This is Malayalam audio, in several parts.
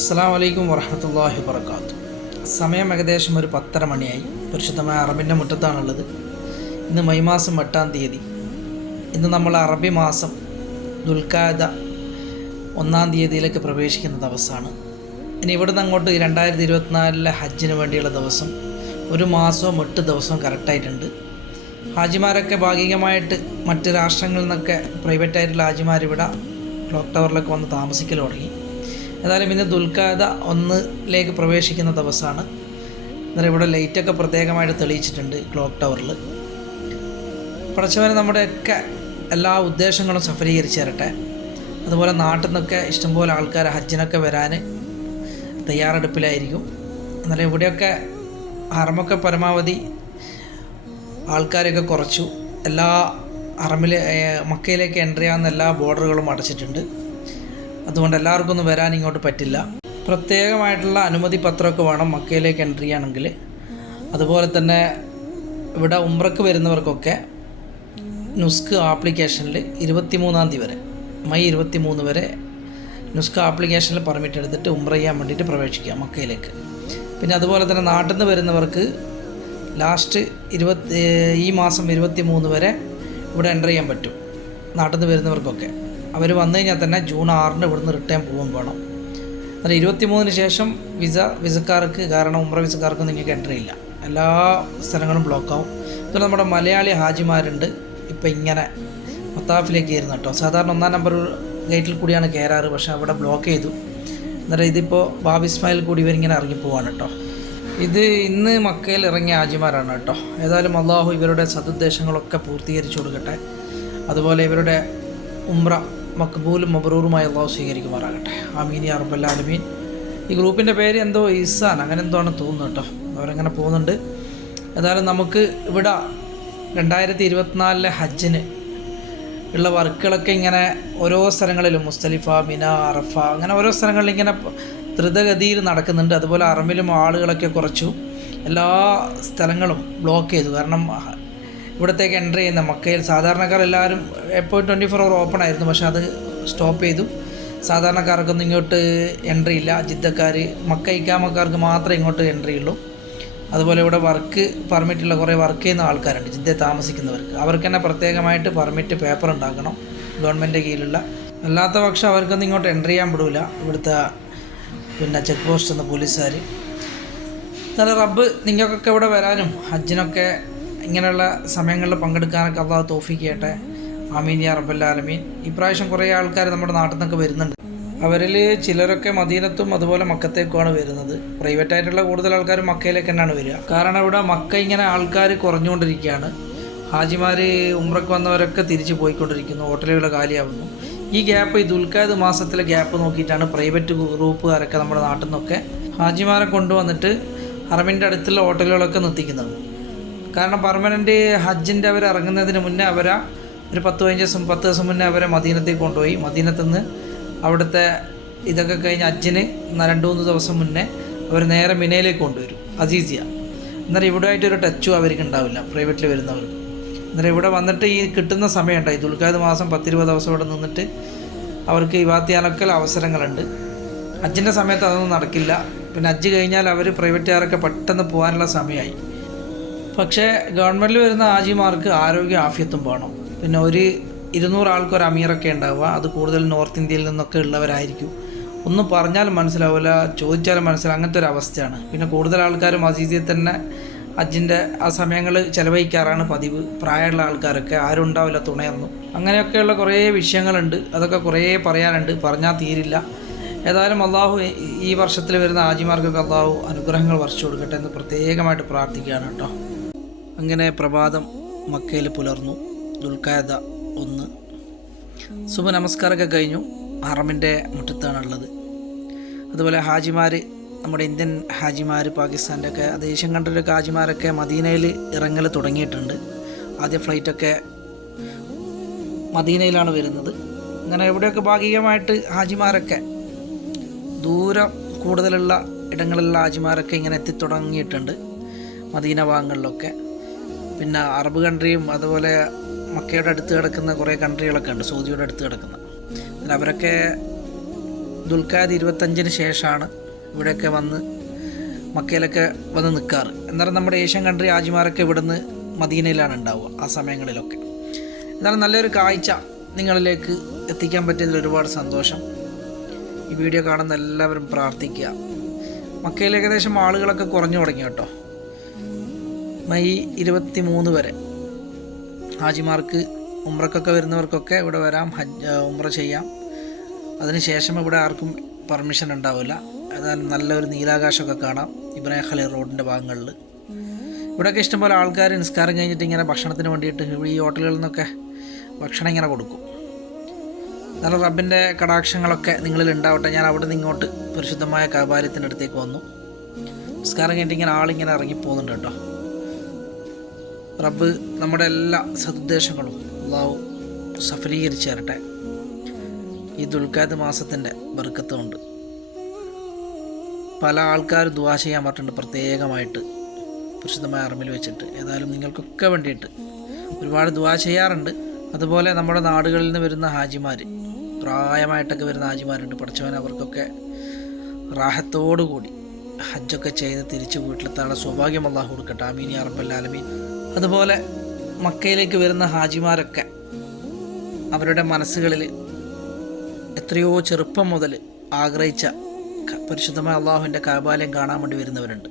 അസ്സാം വലൈക്കും വറഹമത്തല്ലാഹി വർക്കാത്തു സമയം ഏകദേശം ഒരു പത്തര മണിയായി. പരിശുദ്ധമായ അറബിന്റെ മുറ്റത്താണുള്ളത്. ഇന്ന് മെയ് മാസം എട്ടാം തീയതി. ഇന്ന് നമ്മൾ അറബി മാസം ദുൽഖാദ ഒന്നാം തീയതിയിലേക്ക് പ്രവേശിക്കുന്ന ദിവസമാണ്. ഇനി ഇവിടുന്ന് അങ്ങോട്ട് രണ്ടായിരത്തി ഇരുപത്തിനാലിലെ ഹജ്ജിന് വേണ്ടിയുള്ള ദിവസം ഒരു മാസവും എട്ട് ദിവസവും കറക്റ്റായിട്ടുണ്ട്. ഹാജിമാരൊക്കെ ഭാഗികമായിട്ട് മറ്റ് രാഷ്ട്രങ്ങളിൽ നിന്നൊക്കെ പ്രൈവറ്റായിട്ടുള്ള ഹാജിമാർ ഇവിടെ ക്ലോക്ക് ടവറിലൊക്കെ വന്ന് താമസിക്കൽ തുടങ്ങി. ഏതായാലും ഇന്ന് ദുൽഖാദ ഒന്നിലേക്ക് പ്രവേശിക്കുന്ന ദിവസമാണ്. എന്നാൽ ഇവിടെ ലൈറ്റൊക്കെ പ്രത്യേകമായിട്ട് തെളിയിച്ചിട്ടുണ്ട് ക്ലോക്ക് ടവറിൽ പടച്ചവനെ നമ്മുടെയൊക്കെ എല്ലാ ഉദ്ദേശങ്ങളും സഫലീകരിച്ച് തരട്ടെ. അതുപോലെ നാട്ടിൽ നിന്നൊക്കെ ഇഷ്ടംപോലെ ആൾക്കാർ ഹജ്ജിനൊക്കെ വരാൻ തയ്യാറെടുപ്പിലായിരിക്കും. എന്നാലും ഇവിടെയൊക്കെ ഹറമൊക്കെ പരമാവധി ആൾക്കാരൊക്കെ കുറച്ചു. എല്ലാ അറമിലെ മക്കയിലേക്ക് എൻട്രി ആവുന്ന എല്ലാ ബോർഡറുകളും അടച്ചിട്ടുണ്ട്. അതുകൊണ്ട് എല്ലാവർക്കും ഒന്നും വരാൻ ഇങ്ങോട്ട് പറ്റില്ല. പ്രത്യേകമായിട്ടുള്ള അനുമതി പത്രമൊക്കെ വേണം മക്കയിലേക്ക് എൻട്രി ചെയ്യണമെങ്കിൽ അതുപോലെ തന്നെ ഇവിടെ ഉംറക്ക് വരുന്നവർക്കൊക്കെ നുസ്ക് ആപ്ലിക്കേഷനിൽ ഇരുപത്തി മൂന്നാം തീയതി വരെ മെയ് ഇരുപത്തി മൂന്ന് വരെ നുസ്ക് ആപ്ലിക്കേഷനിൽ പെർമിറ്റ് എടുത്തിട്ട് ഉംറ ചെയ്യാൻ വേണ്ടിയിട്ട് പ്രവേശിക്കാം മക്കയിലേക്ക്. പിന്നെ അതുപോലെ തന്നെ നാട്ടിൽ നിന്ന് വരുന്നവർക്ക് ലാസ്റ്റ് ഇരുപത്തി ഈ മാസം ഇരുപത്തി മൂന്ന് വരെ ഇവിടെ എന്റർ ചെയ്യാൻ പറ്റും നാട്ടിൽ നിന്ന് വരുന്നവർക്കൊക്കെ. അവർ വന്നു കഴിഞ്ഞാൽ തന്നെ ജൂൺ ആറിന് ഇവിടുന്ന് റിട്ടേൺ പോകും വേണം. എന്നാൽ ഇരുപത്തി മൂന്നിന് ശേഷം വിസ വിസക്കാർക്ക് കാരണം ഉമ്ര വിസക്കാർക്ക് നിങ്ങൾക്ക് എൻട്രി ഇല്ല. എല്ലാ സ്ഥലങ്ങളും ബ്ലോക്കാവും അതുപോലെ നമ്മുടെ മലയാളി ഹാജിമാരുണ്ട്. ഇപ്പം ഇങ്ങനെ മത്താഫിലേക്ക് കയറുന്നു കേട്ടോ. സാധാരണ ഒന്നാം നമ്പർ ഗേറ്റിൽ കൂടിയാണ് കയറാറ്. പക്ഷേ അവിടെ ബ്ലോക്ക് ചെയ്തു. എന്നിട്ട് ഇതിപ്പോൾ ബാബ് ഇസ്മായിൽ കൂടി ഇവരിങ്ങനെ ഇറങ്ങിപ്പോവാണ് കേട്ടോ. ഇത് ഇന്ന് മക്കയിൽ ഇറങ്ങിയ ഹാജിമാരാണ് കേട്ടോ. ഏതായാലും അള്ളാഹു ഇവരുടെ സതുദ്ദേശങ്ങളൊക്കെ പൂർത്തീകരിച്ചു കൊടുക്കട്ടെ. അതുപോലെ ഇവരുടെ ഉംറ മക്ബൂലും മബറൂറുമായി അള്ളാഹു സ്വീകരിക്കുമാറാകട്ടെ. ആമീൻ യാ റബ്ബൽ ആലമീൻ. ഈ ഗ്രൂപ്പിന്റെ പേര് എന്തോ ഇസാൻ അങ്ങനെ എന്തോ ആണ് തോന്നുന്നു കേട്ടോ. അവരങ്ങനെ പോകുന്നുണ്ട്. ഏതായാലും നമുക്ക് ഇവിടെ രണ്ടായിരത്തി ഇരുപത്തിനാലിലെ ഹജ്ജിന് ഉള്ള വർക്കുകളൊക്കെ ഇങ്ങനെ ഓരോ സ്ഥലങ്ങളിലും മുസ്തലിഫ മിന അറഫ അങ്ങനെ ഓരോ സ്ഥലങ്ങളിലും ഇങ്ങനെ ദ്രുതഗതിയിൽ നടക്കുന്നുണ്ട്. അതുപോലെ അറമിലും ആളുകളൊക്കെ കുറച്ചു. എല്ലാ സ്ഥലങ്ങളും ബ്ലോക്ക് ചെയ്തു. കാരണം ഇവിടത്തേക്ക് എന്റർ ചെയ്യുന്ന മക്കയിൽ സാധാരണക്കാർ എല്ലാവരും എപ്പോഴും ട്വന്റി ഫോർ അവർ ഓപ്പൺ ആയിരുന്നു. പക്ഷെ അത് സ്റ്റോപ്പ് ചെയ്തു. സാധാരണക്കാർക്കൊന്നും ഇങ്ങോട്ട് എൻട്രി ഇല്ല. ജിദ്ദക്കാർ മക്ക ഇക്കാമക്കാർക്ക് മാത്രമേ ഇങ്ങോട്ട് എൻട്രി ഉള്ളൂ. അതുപോലെ ഇവിടെ വർക്ക് പെർമിറ്റുള്ള കുറേ വർക്ക് ചെയ്യുന്ന ആൾക്കാരുണ്ട്. ജിദ്ദ താമസിക്കുന്നവർക്ക്. അവർക്ക് തന്നെ പ്രത്യേകമായിട്ട് പെർമിറ്റ് പേപ്പർ ഉണ്ടാക്കണം. ഗവൺമെന്റ് കീഴിലുള്ള. അല്ലാത്ത പക്ഷം അവർക്കൊന്നും ഇങ്ങോട്ട് എൻട്രി ചെയ്യാൻ വിടില്ല ഇവിടുത്തെ പിന്നെ ചെക്ക് പോസ്റ്റ് എന്ന പോലീസുകാർ നല്ല റബ്ബ് നിങ്ങൾക്കൊക്കെ ഇവിടെ വരാനും ഹജ്ജിനൊക്കെ ഇങ്ങനെയുള്ള സമയങ്ങളിൽ പങ്കെടുക്കാനൊക്കെ അള്ളാഹ് തോഫിക്ക് ചെയ്യട്ടെ ആമീൻ യാ റബ്ബല്ലാലമീൻ ഇപ്രാവശ്യം കുറേ ആൾക്കാർ നമ്മുടെ നാട്ടിൽ നിന്നൊക്കെ വരുന്നുണ്ട്. അവരിൽ ചിലരൊക്കെ മദീനത്തും അതുപോലെ മക്കത്തേക്കുമാണ് വരുന്നത്. പ്രൈവറ്റ് ആയിട്ടുള്ള കൂടുതൽ ആൾക്കാർ മക്കയിലേക്ക് തന്നെയാണ് വരിക. കാരണം ഇവിടെ മക്ക ഇങ്ങനെ ആൾക്കാർ കുറഞ്ഞുകൊണ്ടിരിക്കുകയാണ്. ഹാജിമാർ ഉമ്രക്ക് വന്നവരൊക്കെ തിരിച്ചു പോയിക്കൊണ്ടിരിക്കുന്നു. ഹോട്ടലുകൾ കാലിയാവുന്നു. ഈ ഗ്യാപ്പ് ഈ ദുൽഖാദ് മാസത്തിലെ ഗ്യാപ്പ് നോക്കിയിട്ടാണ് പ്രൈവറ്റ് ഗ്രൂപ്പുകാരൊക്കെ നമ്മുടെ നാട്ടിൽ നിന്നൊക്കെ ഹാജിമാരെ കൊണ്ടുവന്നിട്ട് അറബിന്റെ അടുത്തുള്ള ഹോട്ടലുകളൊക്കെ നിർത്തിക്കുന്നത്. കാരണം പെർമനന്റ് ഹജ്ജിന്റെ അവർ ഇറങ്ങുന്നതിന് മുന്നേ അവരെ ഒരു പത്ത് പതിനഞ്ച് ദിവസം പത്ത് ദിവസം മുന്നേ അവരെ മദീനത്തേക്ക് കൊണ്ടുപോയി. മദീനത്തു നിന്ന് അവിടുത്തെ ഇതൊക്കെ കഴിഞ്ഞ് ഹജ്ജിന് രണ്ട് മൂന്ന് ദിവസം മുന്നേ അവർ നേരെ മിനയിലേക്ക് കൊണ്ടുവരും. അസീസിയ എന്നാൽ ഇവിടെ ആയിട്ടൊരു ടച്ചും അവർക്ക് ഉണ്ടാവില്ല. പ്രൈവറ്റിൽ വരുന്നവർക്ക്. എന്നാൽ ഇവിടെ വന്നിട്ട് ഈ കിട്ടുന്ന സമയം ഈ ദുൽഖാദ് മാസം പത്തിരുപത് ദിവസം ഇവിടെ നിന്നിട്ട് അവർക്ക് ഇവാത്തിയാനൊക്കെ അവസരങ്ങളുണ്ട്. അജ്ജിന്റെ സമയത്ത് അതൊന്നും നടക്കില്ല. പിന്നെ അജ്ജ് കഴിഞ്ഞാൽ അവർ പ്രൈവറ്റുകാരൊക്കെ പെട്ടെന്ന് പോകാനുള്ള സമയമായി. പക്ഷേ ഗവൺമെന്റിൽ വരുന്ന ആജിമാർക്ക് ആരോഗ്യ ആഫ്യത്തും വേണം. പിന്നെ ഒരു ഇരുന്നൂറ് ആൾക്ക് ഒരു അമീറൊക്കെ ഉണ്ടാവുക അത് കൂടുതൽ നോർത്ത് ഇന്ത്യയിൽ നിന്നൊക്കെ ഉള്ളവരായിരിക്കും. ഒന്നും പറഞ്ഞാലും മനസ്സിലാവില്ല ചോദിച്ചാലും മനസ്സിലാവും അങ്ങനത്തെ ഒരു അവസ്ഥയാണ്. പിന്നെ കൂടുതൽ ആൾക്കാരും അസീസിയെ തന്നെ അജിന്റെ ആ സമയങ്ങൾ ചിലവഴിക്കാറാണ് പതിവ്. പ്രായമുള്ള ആൾക്കാരൊക്കെ ആരും ഉണ്ടാവില്ല തുണയൊന്നും. അങ്ങനെയൊക്കെയുള്ള കുറേ വിഷയങ്ങളുണ്ട്. അതൊക്കെ കുറേ പറയാനുണ്ട്. പറഞ്ഞാൽ തീരില്ല. ഏതായാലും അള്ളാഹു ഈ വർഷത്തിൽ വരുന്ന ആജിമാർക്കൊക്കെ അള്ളാഹു അനുഗ്രഹങ്ങൾ വർഷിച്ചു കൊടുക്കട്ടെ എന്ന് പ്രത്യേകമായിട്ട് പ്രാർത്ഥിക്കുകയാണ് കേട്ടോ. അങ്ങനെ പ്രഭാതം മക്കയിൽ പുലർന്നു. ദുൽഖായത ഒന്ന്. സുബ നമസ്കാരമൊക്കെ കഴിഞ്ഞു. ഹറമിന്റെ മുറ്റത്താണുള്ളത്. അതുപോലെ ഹാജിമാർ നമ്മുടെ ഇന്ത്യൻ ഹാജിമാർ പാകിസ്ഥാന്റെ ഒക്കെ അത് ഏഷ്യൻ കൺട്രിയിലൊക്കെ ഹാജിമാരൊക്കെ മദീനയിൽ ഇറങ്ങൽ തുടങ്ങിയിട്ടുണ്ട്. ആദ്യ ഫ്ലൈറ്റൊക്കെ മദീനയിലാണ് വരുന്നത്. അങ്ങനെ എവിടെയൊക്കെ ഭാഗികമായിട്ട് ഹാജിമാരൊക്കെ ദൂരം കൂടുതലുള്ള ഇടങ്ങളിലുള്ള ഹാജിമാരൊക്കെ ഇങ്ങനെ എത്തിത്തുടങ്ങിയിട്ടുണ്ട് മദീന ഭാഗങ്ങളിലൊക്കെ. പിന്നെ അറബ് കൺട്രിയും അതുപോലെ മക്കയുടെ അടുത്ത് കിടക്കുന്ന കുറേ കൺട്രികളൊക്കെ ഉണ്ട് സൗദിയുടെ അടുത്ത് കിടക്കുന്ന. അവരൊക്കെ ദുൽഖാദ് ഇരുപത്തഞ്ചിന് ശേഷമാണ് ഇവിടെയൊക്കെ വന്ന് മക്കയിലൊക്കെ വന്ന് നിൽക്കാറ് എന്നാലും നമ്മുടെ ഏഷ്യൻ കൺട്രി ആജിമാരൊക്കെ ഇവിടുന്ന് മദീനയിലാണ് ഉണ്ടാവുക ആ സമയങ്ങളിലൊക്കെ. എന്നാലും നല്ലൊരു കാഴ്ച നിങ്ങളിലേക്ക് എത്തിക്കാൻ പറ്റിയതിൽ ഒരുപാട് സന്തോഷം. ഈ വീഡിയോ കാണുന്ന എല്ലാവരും പ്രാർത്ഥിക്കുക. മക്കയിൽ ഏകദേശം ആളുകളൊക്കെ കുറഞ്ഞു തുടങ്ങി കേട്ടോ. മെയ് ഇരുപത്തി മൂന്ന് വരെ. ഹാജിമാർക്ക് ഉമ്രക്കൊക്കെ വരുന്നവർക്കൊക്കെ ഇവിടെ വരാം ഹജ്ജ് ഉമ്ര ചെയ്യാം. അതിനുശേഷം ഇവിടെ ആർക്കും പെർമിഷൻ ഉണ്ടാവില്ല. ഏതായാലും നല്ലൊരു നീലാകാശമൊക്കെ കാണാം ഇബ്രാഹിം ഖലീൽ റോഡിന്റെ ഭാഗങ്ങളിൽ ഇവിടെയൊക്കെ ഇഷ്ടംപോലെ ആൾക്കാർ നിസ്കാരം കഴിഞ്ഞിട്ട് ഇങ്ങനെ ഭക്ഷണത്തിന് വേണ്ടിയിട്ട് ഈ ഹോട്ടലുകളിൽ നിന്നൊക്കെ ഭക്ഷണം ഇങ്ങനെ കൊടുക്കും. നല്ല റബ്ബിന്റെ കടാക്ഷങ്ങളൊക്കെ നിങ്ങളിൽ ഉണ്ടാവട്ടെ. ഞാൻ അവിടെ നിന്ന് ഇങ്ങോട്ട് പരിശുദ്ധമായ കാപാലയത്തിന്റെ അടുത്തേക്ക് വന്നു. നിസ്കാരം കഴിഞ്ഞിട്ട് ഇങ്ങനെ ആളിങ്ങനെ ഇറങ്ങിപ്പോകുന്നുണ്ട് കേട്ടോ. റബ്ബ് നമ്മുടെ എല്ലാ സതുദ്ദേശങ്ങളും അള്ളാഹു സഫലീകരിച്ചു തരട്ടെ. ഈ ദുൽഖാദ് മാസത്തിന്റെ ബർക്കത്തുകൊണ്ട്. പല ആൾക്കാർ ദുവാ ചെയ്യാൻ പറഞ്ഞിട്ടുണ്ട് പ്രത്യേകമായിട്ട്. പരിശുദ്ധമായ അറമിൽ വെച്ചിട്ട്. ഏതായാലും നിങ്ങൾക്കൊക്കെ വേണ്ടിയിട്ട് ഒരുപാട് ദുവാ ചെയ്യാറുണ്ട്. അതുപോലെ നമ്മുടെ നാടുകളിൽ നിന്ന് വരുന്ന ഹാജിമാർ പ്രായമായിട്ടൊക്കെ വരുന്ന ഹാജിമാരുണ്ട്. പഠിച്ചവൻ അവർക്കൊക്കെ റാഹത്തോടു കൂടി ഹജ്ജൊക്കെ ചെയ്ത് തിരിച്ച് വീട്ടിലെത്താനുള്ള സൗഭാഗ്യം അള്ളാഹു കൊടുക്കട്ടെ. ആമീൻ അറബല്ലാലമീൻ അതുപോലെ മക്കയിലേക്ക് വരുന്ന ഹാജിമാരൊക്കെ അവരുടെ മനസ്സുകളിൽ എത്രയോ ചെറുപ്പം മുതൽ ആഗ്രഹിച്ച പരിശുദ്ധമായ അള്ളാഹുവിന്റെ കാബാലയം കാണാൻ വേണ്ടി വരുന്നവരുണ്ട്.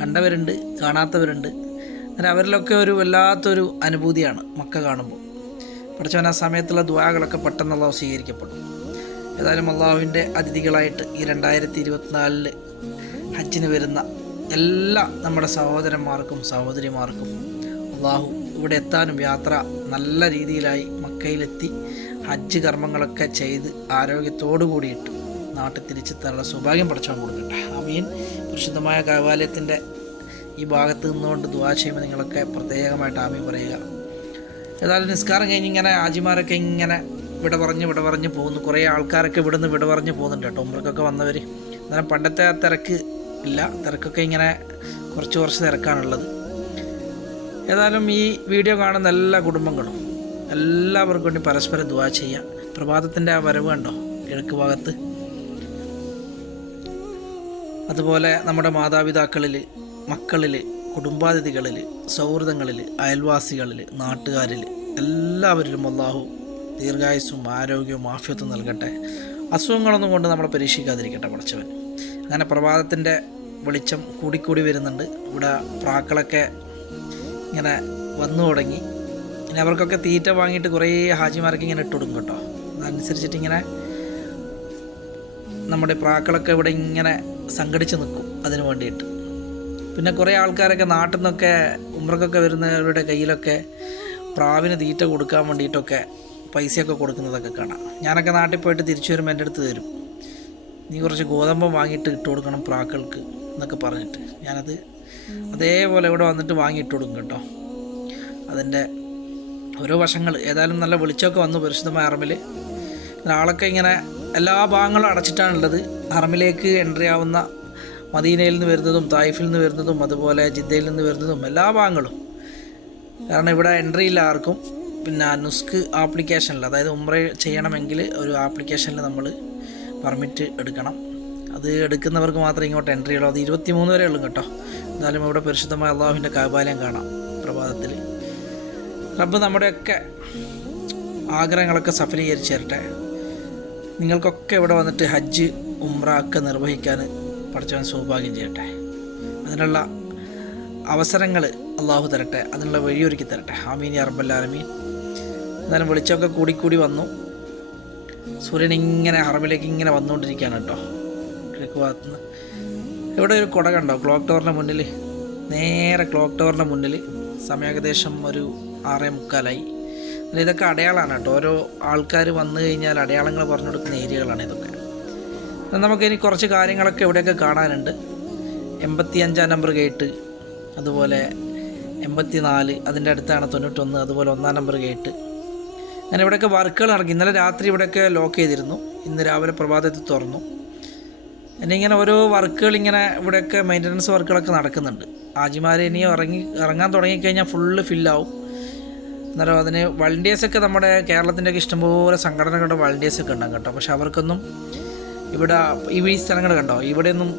കണ്ടവരുണ്ട് കാണാത്തവരുണ്ട്. എന്നാൽ അവരിലൊക്കെ ഒരു വല്ലാത്തൊരു അനുഭൂതിയാണ് മക്ക കാണുമ്പോൾ. പഠിച്ചവൻ ആ സമയത്തുള്ള ദ്വാകളൊക്കെ പെട്ടെന്ന് അള്ളാഹു സ്വീകരിക്കപ്പെടും. ഏതായാലും അള്ളാഹുവിന്റെ അതിഥികളായിട്ട് ഈ രണ്ടായിരത്തി ഇരുപത്തിനാലിൽ ഹജ്ജിന് വരുന്ന എല്ലാ നമ്മുടെ സഹോദരന്മാർക്കും സഹോദരിമാർക്കും അള്ളാഹു ഇവിടെ എത്താനും യാത്ര നല്ല രീതിയിലായി മക്കയിലെത്തി ഹജ്ജ് കർമ്മങ്ങളൊക്കെ ചെയ്ത് ആരോഗ്യത്തോടു കൂടിയിട്ട് നാട്ടിൽ തിരിച്ചെത്താനുള്ള സൗഭാഗ്യം പഠിച്ചാൽ കൊടുക്കട്ടെ. അമീൻ പരിശുദ്ധമായ കൈവാലയത്തിന്റെ ഈ ഭാഗത്ത് നിന്നുകൊണ്ട് ദുവാ ചെയ്യുമ്പോൾ നിങ്ങളൊക്കെ പ്രത്യേകമായിട്ട് ആമീൻ പറയുക. ഏതായാലും നിസ്കാരം കഴിഞ്ഞ് ഇങ്ങനെ ആജിമാരൊക്കെ ഇങ്ങനെ വിട പറഞ്ഞ് വിട പറഞ്ഞ് പോകുന്നു. കുറേ ആൾക്കാരൊക്കെ ഇവിടുന്ന് വിട പറഞ്ഞ് പോകുന്നുണ്ട് കേട്ടോ. ഉമ്രക്കൊക്കെ വന്നവർ എന്നാലും പണ്ടത്തെ തിരക്ക് ഇല്ല. തിരക്കൊക്കെ ഇങ്ങനെ കുറച്ച് കുറച്ച് തിരക്കാണുള്ളത്. ഏതായാലും ഈ വീഡിയോ കാണുന്ന എല്ലാ കുടുംബങ്ങളും എല്ലാവർക്കും വേണ്ടി പരസ്പരം ദുവാ ചെയ്യാം. പ്രഭാതത്തിന്റെ ആ വരവ് കണ്ടോ? കിഴക്ക് ഭാഗത്ത്. അതുപോലെ നമ്മുടെ മാതാപിതാക്കളിൽ മക്കളിൽ കുടുംബാതിഥികളിൽ സൗഹൃദങ്ങളിൽ അയൽവാസികളിൽ നാട്ടുകാരിൽ എല്ലാവരിലും അള്ളാഹു ദീർഘായുസ്സും ആരോഗ്യവും ആഫ്യത്വം നൽകട്ടെ. അസുഖങ്ങളൊന്നും കൊണ്ട് നമ്മളെ പരീക്ഷിക്കാതിരിക്കട്ടെ പഠിച്ചവൻ അങ്ങനെ പ്രഭാതത്തിന്റെ വെളിച്ചം കൂടിക്കൂടി വരുന്നുണ്ട്. ഇവിടെ പ്രാക്കളൊക്കെ ഇങ്ങനെ വന്നു തുടങ്ങി. ഇനി അവർക്കൊക്കെ തീറ്റ വാങ്ങിയിട്ട് കുറേ ഹാജിമാർക്ക് ഇങ്ങനെ ഇട്ട് കൊടുക്കും കേട്ടോ. അതനുസരിച്ചിട്ട് ഇങ്ങനെ നമ്മുടെ പ്രാക്കളൊക്കെ ഇവിടെ ഇങ്ങനെ സംഘടിച്ച് നിൽക്കും അതിന് വേണ്ടിയിട്ട്. പിന്നെ കുറേ ആൾക്കാരൊക്കെ നാട്ടിൽ നിന്നൊക്കെ ഉമ്രക്കൊക്കെ വരുന്നവരുടെ കയ്യിലൊക്കെ പ്രാവിന് തീറ്റ കൊടുക്കാൻ വേണ്ടിയിട്ടൊക്കെ പൈസയൊക്കെ കൊടുക്കുന്നതൊക്കെ കാണാം. ഞാനൊക്കെ നാട്ടിൽ പോയിട്ട് തിരിച്ചു വരുമ്പോൾ എന്റെ അടുത്ത് തരും. നീ കുറച്ച് ഗോതമ്പം വാങ്ങിയിട്ട് ഇട്ട് കൊടുക്കണം പ്രാക്കൾക്ക് എന്നൊക്കെ പറഞ്ഞിട്ട്. ഞാനത് അതേപോലെ ഇവിടെ വന്നിട്ട് വാങ്ങിയിട്ട് കൊടുക്കും കേട്ടോ. അതിന്റെ ഓരോ വശങ്ങൾ ഏതായാലും നല്ല വെളിച്ചമൊക്കെ വന്നു പരിശുദ്ധമായ അറമിൽ ആളൊക്കെ ഇങ്ങനെ എല്ലാ ഭാഗങ്ങളും അടച്ചിട്ടാണുള്ളത് അറമിലേക്ക് എൻട്രി ആവുന്ന മദീനയിൽ നിന്ന് വരുന്നതും തായിഫിൽ നിന്ന് വരുന്നതും അതുപോലെ ജിദ്ദയിൽ നിന്ന് വരുന്നതും എല്ലാ ഭാഗങ്ങളും. കാരണം ഇവിടെ എൻട്രി ഇല്ല ആർക്കും. പിന്നെ നുസ്ക് ആപ്ലിക്കേഷനിൽ അതായത് ഉമ്ര ചെയ്യണമെങ്കിൽ ഒരു ആപ്ലിക്കേഷനിൽ നമ്മൾ പെർമിറ്റ് എടുക്കണം. അത് എടുക്കുന്നവർക്ക് മാത്രമേ ഇങ്ങോട്ട് എൻട്രി ഉള്ളൂ. അത് ഇരുപത്തി മൂന്ന് വരെ ഉള്ളൂ കേട്ടോ. എന്നാലും അവിടെ പരിശുദ്ധമായ അള്ളാഹുവിന്റെ കാബാലയം കാണാം പ്രഭാതത്തിൽ. റബ്ബ് നമ്മുടെയൊക്കെ ആഗ്രഹങ്ങളൊക്കെ സഫലീകരിച്ച് തരട്ടെ നിങ്ങൾക്കൊക്കെ ഇവിടെ വന്നിട്ട് ഹജ്ജ് ഉംറ ഒക്കെ നിർവഹിക്കാൻ പഠിച്ചവൻ സൗഭാഗ്യം ചെയ്യട്ടെ. അതിനുള്ള അവസരങ്ങൾ അള്ളാഹു തരട്ടെ. അതിനുള്ള വഴിയൊരുക്കി തരട്ടെ. ആമീൻ അറബല്ലാലമീൻ എന്നാലും വെളിച്ചമൊക്കെ കൂടിക്കൂടി വന്നു. സൂര്യൻ ഇങ്ങനെ ഹറമിലേക്ക് ഇങ്ങനെ വന്നുകൊണ്ടിരിക്കുകയാണ് കേട്ടോ. കിഴക്ക് ഭാഗത്ത് നിന്ന് ഇവിടെ ഒരു കുട കണ്ടോ? ക്ലോക്ക് ടവറിന്റെ മുന്നിൽ. നേരെ ക്ലോക്ക് ടവറിന്റെ മുന്നിൽ സമയം ഏകദേശം ഒരു ആറേ മുക്കാലായി. ഇതൊക്കെ അടയാളമാണ് കേട്ടോ. ഓരോ ആൾക്കാർ വന്നു കഴിഞ്ഞാൽ അടയാളങ്ങൾ പറഞ്ഞു കൊടുക്കുന്ന ഏരിയകളാണ് ഇതൊക്കെ. നമുക്ക് നമുക്കിനി കുറച്ച് കാര്യങ്ങളൊക്കെ ഇവിടെയൊക്കെ കാണാനുണ്ട്. എൺപത്തി അഞ്ചാം നമ്പർ ഗേറ്റ് അതുപോലെ എൺപത്തി നാല് അതിന്റെ അടുത്താണ് തൊണ്ണൂറ്റൊന്ന് അതുപോലെ ഒന്നാം നമ്പർ ഗേറ്റ്. അങ്ങനെ ഇവിടെയൊക്കെ വർക്കുകൾ നടക്കും. ഇന്നലെ രാത്രി ഇവിടെയൊക്കെ ലോക്ക് ചെയ്തിരുന്നു. ഇന്ന് രാവിലെ പ്രഭാതത്തിൽ തുറന്നു. ഇനി ഇങ്ങനെ ഓരോ വർക്കുകൾ ഇങ്ങനെ ഇവിടെയൊക്കെ മെയിന്റനൻസ് വർക്കുകളൊക്കെ നടക്കുന്നുണ്ട്. ആജിമാർ ഇനി ഇറങ്ങി ഇറങ്ങാൻ തുടങ്ങിക്കഴിഞ്ഞാൽ ഫുള്ള് ഫില്ലാവും അന്നേരം അതിന് വളണ്ടിയേഴ്സൊക്കെ നമ്മുടെ കേരളത്തിന്റെയൊക്കെ ഇഷ്ടംപോലെ സംഘടനകളുടെ വളണ്ടിയേഴ്സൊക്കെ ഉണ്ടാകും കേട്ടോ. പക്ഷെ അവർക്കൊന്നും ഇവിടെ ഈ ഈ സ്ഥലങ്ങൾ കണ്ടോ? ഇവിടെയൊന്നും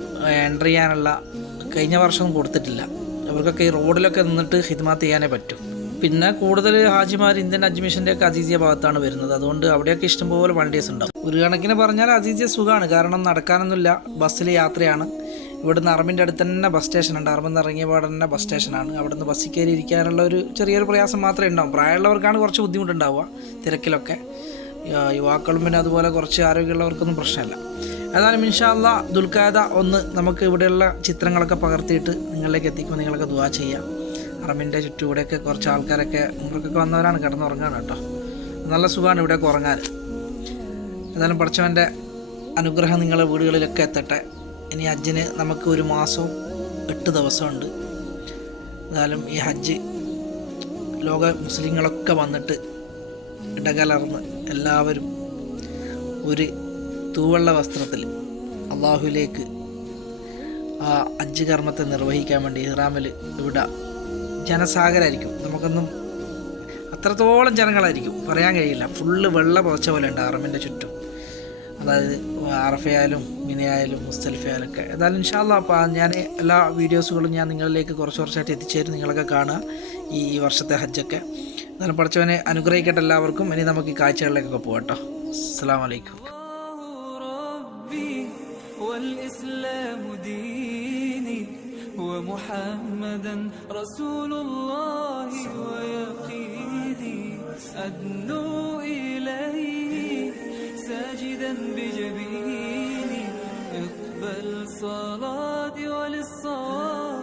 എന്റർ ചെയ്യാനുള്ള കഴിഞ്ഞ വർഷം കൊടുത്തിട്ടില്ല. അവർക്കൊക്കെ ഈ റോഡിലൊക്കെ നിന്നിട്ട് ഹിദ്മാത്ത് ചെയ്യാനേ പറ്റും. പിന്നെ കൂടുതൽ ഹാജിമാർ ഇന്ത്യൻ അഡ്മിഷന്റെ ഒക്കെ അസീസിയ ഭാഗത്താണ് വരുന്നത്. അതുകൊണ്ട് അവിടെയൊക്കെ ഇഷ്ടംപോലെ വണ്ടീസ് ഉണ്ടാവും. ഒരു കണക്കിന് പറഞ്ഞാൽ അസീസിയ സുഖമാണ് കാരണം നടക്കാനൊന്നുമില്ല. ബസ്സിൽ യാത്രയാണ്. ഇവിടുന്ന് അറബിന്റെ അടുത്ത് തന്നെ ബസ് സ്റ്റേഷൻ ഉണ്ട് അറബിൽ നിന്ന് ഇറങ്ങിയ പാടെ തന്നെ ബസ് സ്റ്റേഷനാണ്. അവിടുന്ന് ബസ്സിൽ കയറി ഇരിക്കാനുള്ള ഒരു ചെറിയൊരു പ്രയാസം മാത്രമേ ഉണ്ടാവും. പ്രായമുള്ളവർക്കാണ് കുറച്ച് ബുദ്ധിമുട്ടുണ്ടാവുക തിരക്കിലൊക്കെ. യുവാക്കളും പിന്നെ അതുപോലെ കുറച്ച് ആരോഗ്യമുള്ളവർക്കൊന്നും പ്രശ്നമല്ല. ഏതായാലും ഇൻഷാല്ല ദുൽഖാദ ഒന്ന് നമുക്ക് ഇവിടെയുള്ള ചിത്രങ്ങളൊക്കെ പകർത്തിയിട്ട് നിങ്ങളിലേക്ക് എത്തിക്കുമ്പോൾ നിങ്ങളൊക്കെ ദുവാ ചെയ്യാം അറബിന്റെ ചുറ്റുകൂടെയൊക്കെ കുറച്ച് ആൾക്കാരൊക്കെ ഉമ്രക്കൊക്കെ വന്നവരാണ് കിടന്നുറങ്ങാണ് കേട്ടോ. നല്ല സുഖമാണ് ഇവിടെ ഉറങ്ങാൻ. എന്നാലും പഠിച്ചവന്റെ അനുഗ്രഹം നിങ്ങളെ വീടുകളിലൊക്കെ എത്തട്ടെ. ഇനി ഹജ്ജിന് നമുക്ക് ഒരു മാസവും എട്ട് ദിവസമുണ്ട്. എന്നാലും ഈ ഹജ്ജ് ലോക മുസ്ലിങ്ങളൊക്കെ വന്നിട്ട് ഇടകലർന്ന് എല്ലാവരും ഒരു തൂവെള്ള വസ്ത്രത്തിൽ അള്ളാഹുലേക്ക് ആ ഹജ്ജ് കർമ്മത്തെ നിർവഹിക്കാൻ വേണ്ടി ഇറാമിൽ ഇവിടെ ജനസാഗരമായിരിക്കും നമുക്കൊന്നും അത്രത്തോളം ജനങ്ങളായിരിക്കും പറയാൻ കഴിയില്ല ഫുള്ള് വെള്ള പുറച്ച പോലെ ഉണ്ട് അറമിൻ്റെ ചുറ്റും അതായത് അറഫയായാലും മിനയായാലും മുസ്തലിഫയായാലും ഒക്കെ ഏതായാലും ഇൻഷാല്ല അപ്പോൾ ഞാൻ എല്ലാ വീഡിയോസുകളും ഞാൻ നിങ്ങളിലേക്ക് കുറച്ച് കുറച്ചായിട്ട് എത്തിച്ചേരും നിങ്ങളൊക്കെ കാണുക ഈ ഈ വർഷത്തെ ഹജ്ജൊക്കെ എന്നാലും പഠിച്ചവനെ അനുഗ്രഹിക്കട്ടെ എല്ലാവർക്കും ഇനി നമുക്ക് ഈ കാഴ്ചകളിലേക്കൊക്കെ പോകട്ടോ അസ്സാം വലൈക്കും ربي والإسلام ديني ومحمدا رسول الله ويقيني أدنو إليه ساجدا بجبيني اقبل صلاتي وللصواب.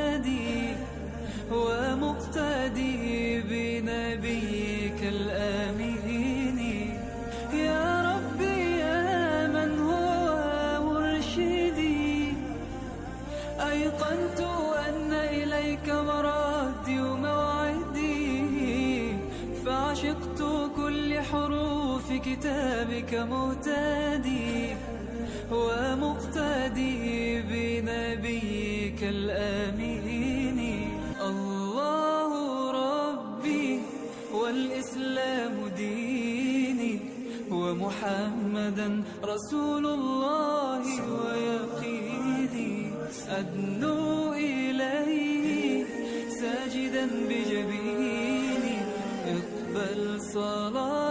كتابك مهتدي ومقتدي بنبيك الآمين. الله ربي والإسلام ديني ومحمدا رسول الله ويقيني أدنو إليه ساجدا بجبيني. اقبل صلاتي